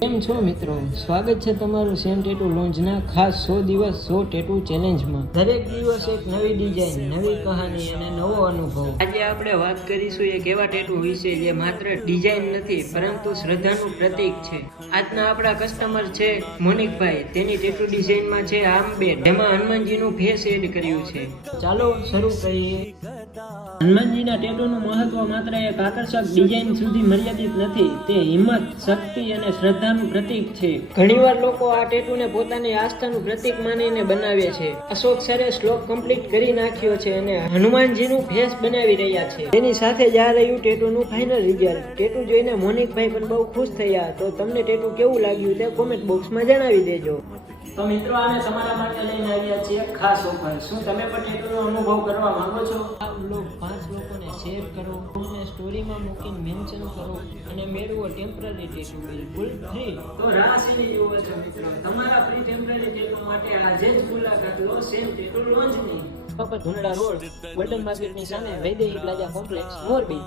કેમ છો મિત્રો, સ્વાગત છે તમારું સેમ ટેટુ લોન્ચના ખાસ 100 દિવસ 100 ટેટુ ચેલેન્જમાં। દરેક દિવસ એક નવી ડિઝાઇન, નવી કહાની અને નવો અનુભવ। આજે આપણે વાત કરીશું એક એવા ટેટુ વિશે જે માત્ર ડિઝાઇન નથી પરંતુ શ્રદ્ધાનું પ્રતીક છે। આજના આપણા કસ્ટમર છે મોનિકભાઈ, તેની ટેટુ ડિઝાઇનમાં છે આમબેડ, જેમાં હનુમાનજીનું ફેસ એડ કર્યું છે। ચાલો શરૂ કરીએ। હનુમાનજીના ટેટુનું મહત્વ માત્ર એક આકર્ષક ડિઝાઇન સુધી મર્યાદિત નથી, તે હિંમત, શક્તિ અને શ્રદ્ધાનું પ્રતીક છે। ઘણીવાર લોકો આ ટેટુને પોતાની આસ્થાનું પ્રતીક માનીને બનાવે છે। અશોક સરે શ્લોક કમ્પ્લીટ કરી નાખ્યો છે અને હનુમાનજીનું ફેસ બનાવી રહ્યા છે। તેની સાથે જ આ રહ્યું ટેટુનું ફાઇનલ રિઝલ્ટ। ટેટુ જોઈને મોનિકભાઈ પણ બહુ ખુશ થયા। તો તમને ટેટુ કેવું લાગ્યું તે કોમેન્ટ બોક્સમાં જણાવી દેજો। તો મિત્રો, અમે તમારા માટે લઈને આવ્યા છીએ ખાસ ઓફર। શું તમે પણ ટેટુનો અનુભવ કરવા માંગો છો? આ બ્લોગ 5 લોકોને શેર કરો, અમને સ્ટોરીમાં મૂકીને મેન્શન કરો અને મેળવો ટેમ્પરરી ટેટુ બિલકુલ ફ્રી। તો રાહ શેની જુઓ છો મિત્રો? તમારા ફ્રી ટેમ્પરરી ટેટુ માટે આજે જ મુલાકાત લો સેમ ટેટુ લોન્ચની। ધુંડડા રોડ, ગોલ્ડન માર્કેટની સામે વૈદેહી પ્લાઝા કોમ્પ્લેક્સ, મોરબી।